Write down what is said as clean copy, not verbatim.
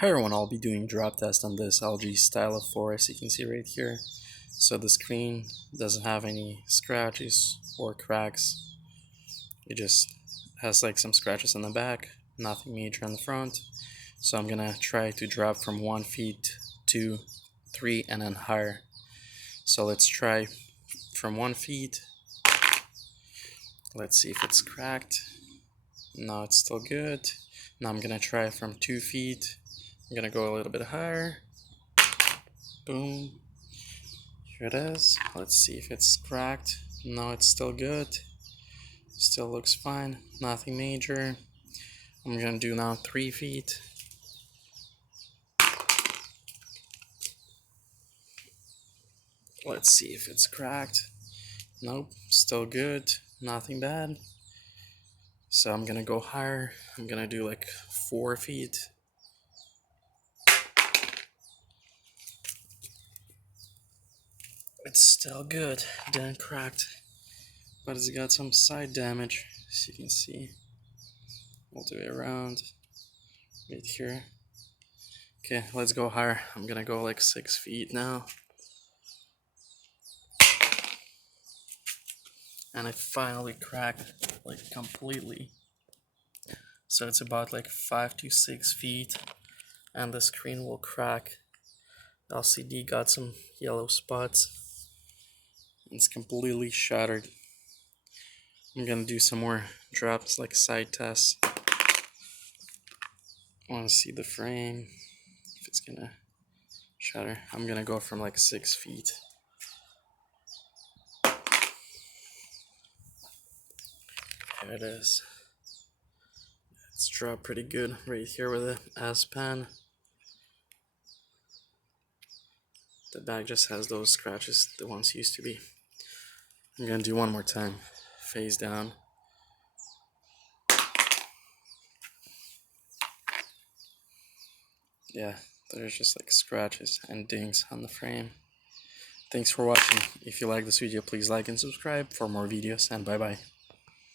Hi everyone, I'll be doing drop test on this LG Stylo 4 as you can see right here. So the screen doesn't have any scratches or cracks. It just has like some scratches on the back, nothing major on the front. So I'm gonna try to drop from 1 feet, 2, 3 and then higher. So let's try from 1 feet. Let's see if it's cracked. No, it's still good. Now I'm gonna try from 2 feet. I'm gonna go a little bit higher. Boom. Here it is. Let's see if it's cracked. No, it's still good. Still looks fine. Nothing major. I'm gonna do now 3 feet. Let's see if it's cracked. Nope, still good. Nothing bad. So I'm gonna go higher. I'm gonna do like 4 feet. It's still good. Didn't cracked, but it's got some side damage, as you can see. All the way around, right here. Okay, let's go higher. I'm gonna go like 6 feet now. And I finally cracked like completely. So it's about like 5 to 6 feet, and the screen will crack. LCD got some yellow spots. It's completely shattered. I'm gonna do some more drops, like side tests. I want to see the frame, if it's gonna shatter. I'm gonna go from like 6 feet. There it is. It's dropped pretty good right here with the S pen. The back just has those scratches the ones used to be. I'm gonna do one more time. Face down. Yeah, there's just like scratches and dings on the frame. Thanks for watching. If you like this video, please like and subscribe for more videos, and bye bye.